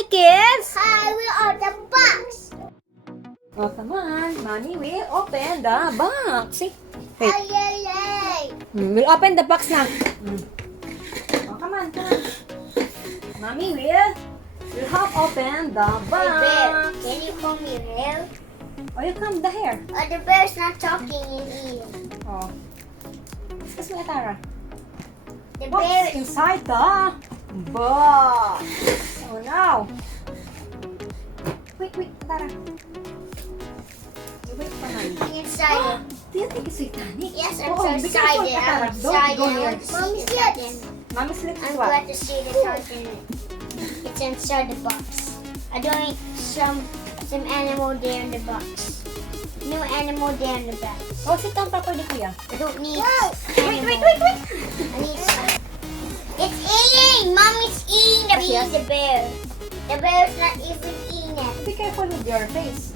Hi, kids! Hi, we are the box. Oh, come on. Mommy will open the box. See? Wait. Ay, ay, ay. We'll open the box now. Oh, come on, come on. Mommy will help open the box. Hey, bear, can you comb your hair? Oh, you comb the hair. The bear's not talking in here. Oh. Excuse me, Atarah. The What's bear is inside the box? Oh, no. Wait, Atarah. You wait for mommy. inside. Do you think it's Titanic? Yes, I'm Oh, so be careful, excited. Atarah. I'm Don't excited. go I near. want to see the Titanic. Mommy's lips I'm what? glad to see the Titanic. It's inside the box. I don't need some animal there in the box. No animal there in the box. Oh, sit down properly, kuya. I don't need. Wait. I need some. It's eating. Mommy's eating Yes. the bear. The bear's not even eating it. Be careful with your face.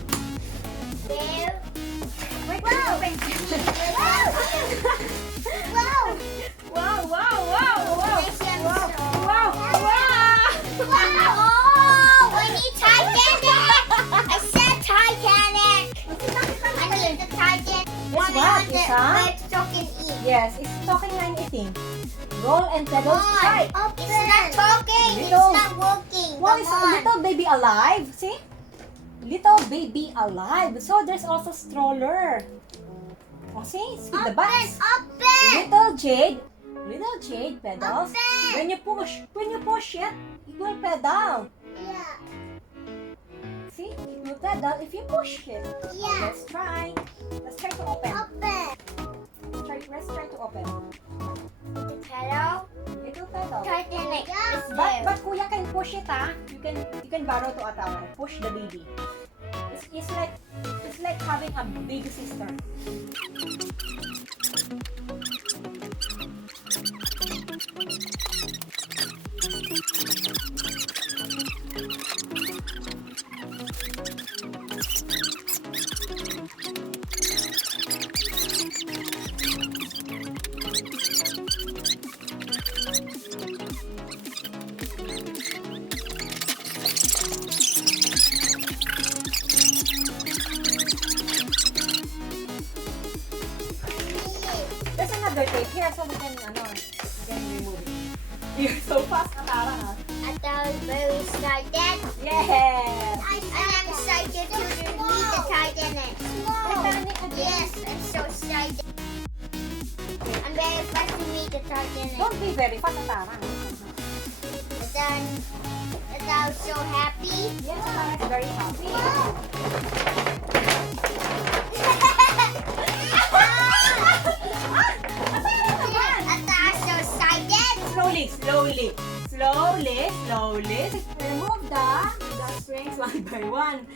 Bear. Wait, Wow. wait. Wow. Wow. Wow. Makes them Wow. so- Wow. Wow. Oh, I need Titanic. I said Titanic. I need the Titanic. Guess Mommy what, wants the Isa? bird to talk and eat. Yes, it's talking and eating. Roll and pedal Come on. strike. It's not talking. Little- It's not working. Wow, Come is on. Little Baby Alive? See? Little Baby Alive. So there's also stroller. Oh, see? It's with the box. Open. Little Jade pedals. Open. When you push it, it will pedal. Yeah. See? It will pedal if you push it. Yeah. Let's try. Let's try to open. Open. Let's try to open. The pedal. It will pedal. Titanic is But there. Kuya can push it, ha? You can borrow to Atarah. Push the baby. It's like having a big sister. There's another tape here so we can remove it. You're so fast, Atarah, ha? I thought it was very excited. Yes! I'm excited to meet the Titanic. Titanic again. Yes, I'm so excited. I'm very excited to meet the Titanic. Don't be very fast, Atarah. And then, I was so happy. Yes, Atarah is very happy. I was so excited. Slowly. Remove the strings one by one.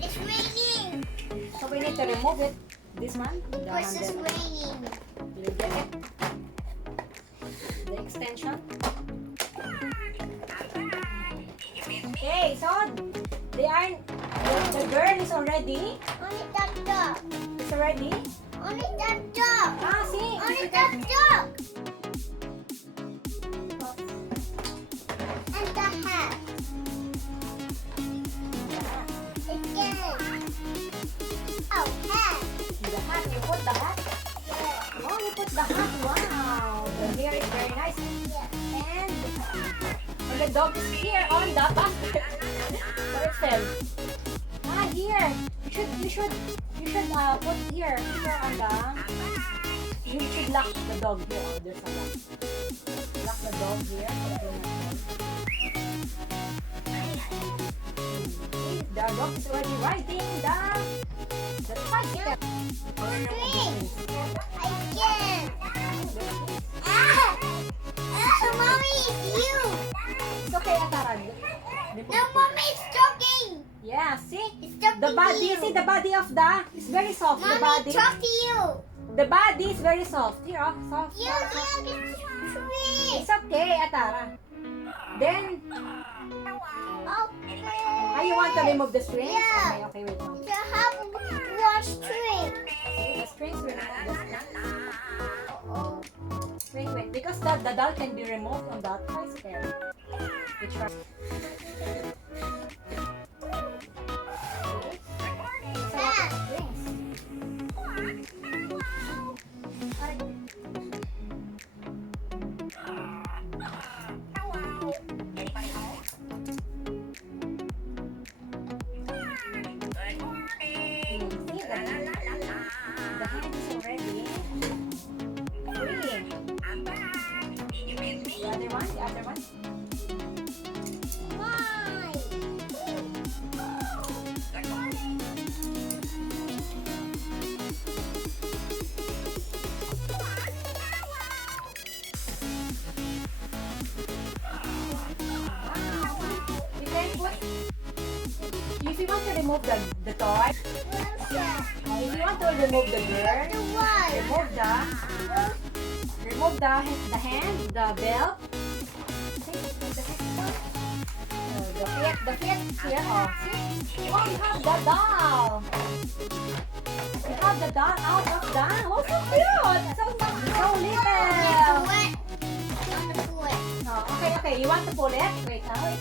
It's raining. So we need to remove it. This one. The What's this handle. raining? You get it? The extension. Okay, so the girl is already. Only that dog. It's already. Only that dog. Ah, see? Only that dog. And the hat. Again. Oh, hat. The hat. You put the hat. Yeah. Oh, you put the hat. Wow. The hair is very nice. Yeah. And the dog is here on the basket. Where it fell. Ah, here. You should put here on the. You should lock the dog here. Oh, there's a lock. Lock the dog here. The dog is already riding the bicycle. Swing. I can. see the body of the, it's very soft, the Mommy, body. talk to you. The body is very soft. Here, oh, soft. You soft, soft. look at the tree. It's okay, Atarah. Then, Okay. you want to remove the strings? Yeah. Okay, wait. Now. You have one string. The strings will remove the strings. Wait. Because the doll can be removed on that bicycle. We try. It's a lot of strings. The hand is already free. The other one. Why? You can put, if you want to remove the toy, if you want to remove the girl, The one. remove the hand, the belt. The feet here. Oh, see? Oh, you have the doll. You have the doll out of the. Oh, so cute. So little. Okay. You want to pull it? Wait, wait.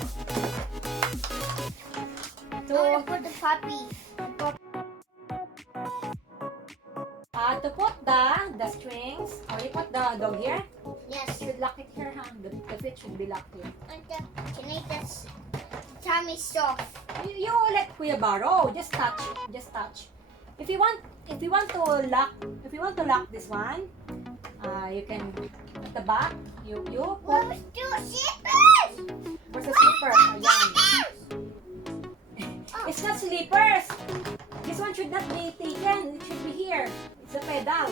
To put the puppy. To put the strings, or you put the dog here. Yes. You should lock it here, huh? The feet should be locked here. And to make this tummy soft. You let Kuya borrow. Just touch. If you want to lock this one, you can at the back. You put Where's two slippers? where's the slipper? Ayan. It's not slippers. This one should not be taken. It should be here. It's a pedal.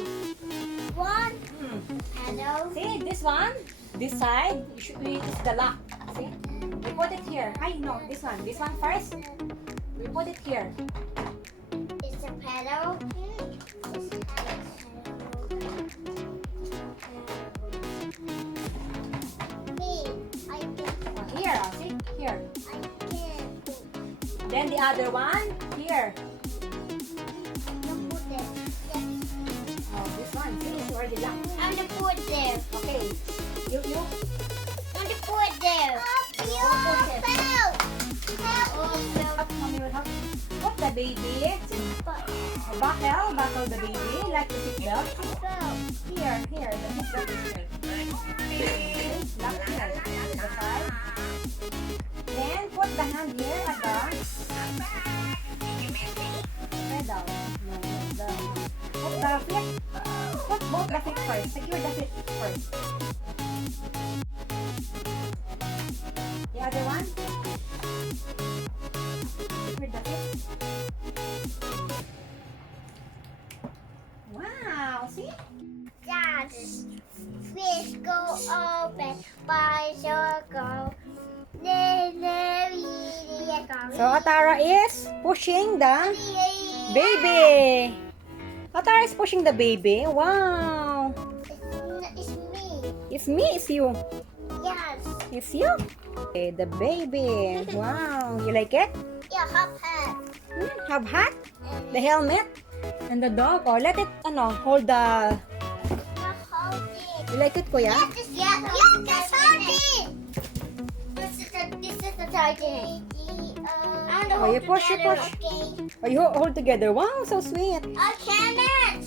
One. Hmm. Hello. See this one? This side, it should be it's the lock. See? We put it here. Ay, no, this one. This one first. We put it here. It's a pedal. Here, see? Here. Then the other one, here. Oh, this one, see? It's already locked. I'm gonna put there. Okay. You. I'm gonna put there. Help! Mommy will help. Put the baby. Buckle the baby. Like the seatbelt. Here. The seatbelt is here. Lock here. The side. Then put the hand here at the pedal. No, put the feet. Put both the feet first. Secure the feet first. The other one. Secure the feet. Wow, see? Just fish go open by circle. So Atarah is pushing the baby. Atarah is pushing the baby. Wow. It's me. It's me, it's you. Yes. It's you. Okay, the baby. Wow. You like it? Yeah, hop hat. Have hat? The helmet? And the dog? Oh, let it, hold the... Hold it. You like it, Kuya? Yes, that's it. This is the target. Oh, you push. Okay. Oh, you hold together. Wow, so sweet. I cannot.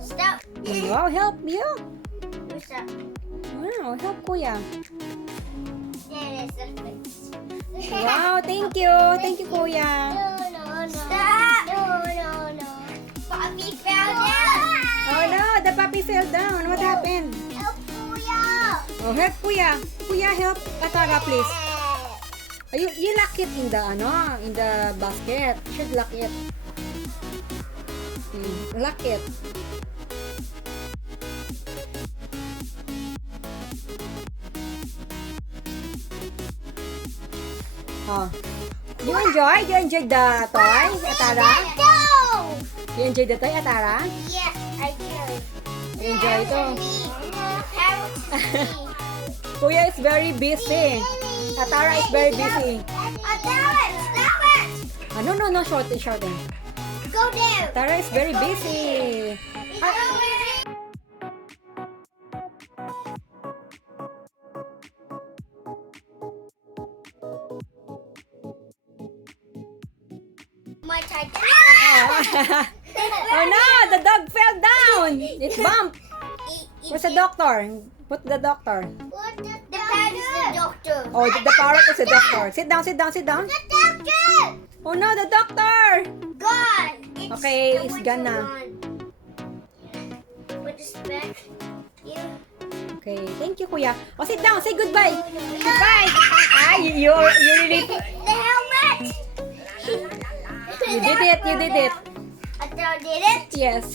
Stop. Wow, help you. Stop. Wow, help Kuya. There is a fix. Wow, thank you. Thank you, Kuya. No. Stop. No. Puppy fell down. Oh no, the puppy fell down. What happened? Help, Kuya. Oh, help Kuya. Kuya, help Atarah, please. Oh, you lock it in the basket. You should lock it. Lock it. Oh. You enjoyed? You enjoyed the toy, Atarah? No! You enjoyed the toy, Atarah? Yes, I do. You enjoy ito. Parents. Kuya is very busy. Atarah is very busy. Atarah, stop it! No, shorten. Go there. Atarah is very busy. My tight. Oh no, the dog fell down. It bumped. Where's the doctor? Put the doctor. The parrot is the doctor. Oh, the parrot is the doctor. Sit down. The doctor! Oh no, the doctor. Gone. Okay, the it's winter gone now. one. Put this back. You. Okay, thank you, Kuya. Oh, sit down. Say goodbye. Goodbye. You really... The helmet. You did it. Atarah did it. Yes.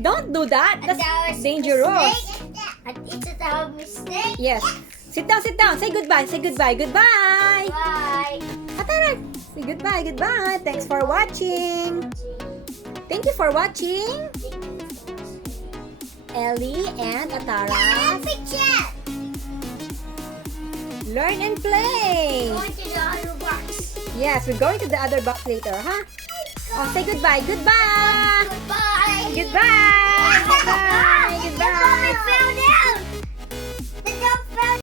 Don't do that. That's Atarah's dangerous. mistake. It's a mistake. Yes. Sit down. Say goodbye. Goodbye. Bye. Atarah. Say goodbye. Thanks for watching. Thank you for watching. Eli and Atarah. Picture. Learn and play. Going to the other box. Yes, we're going to the other box later, huh? Oh, say goodbye. Goodbye. Goodbye. Goodbye. The mommy fell down.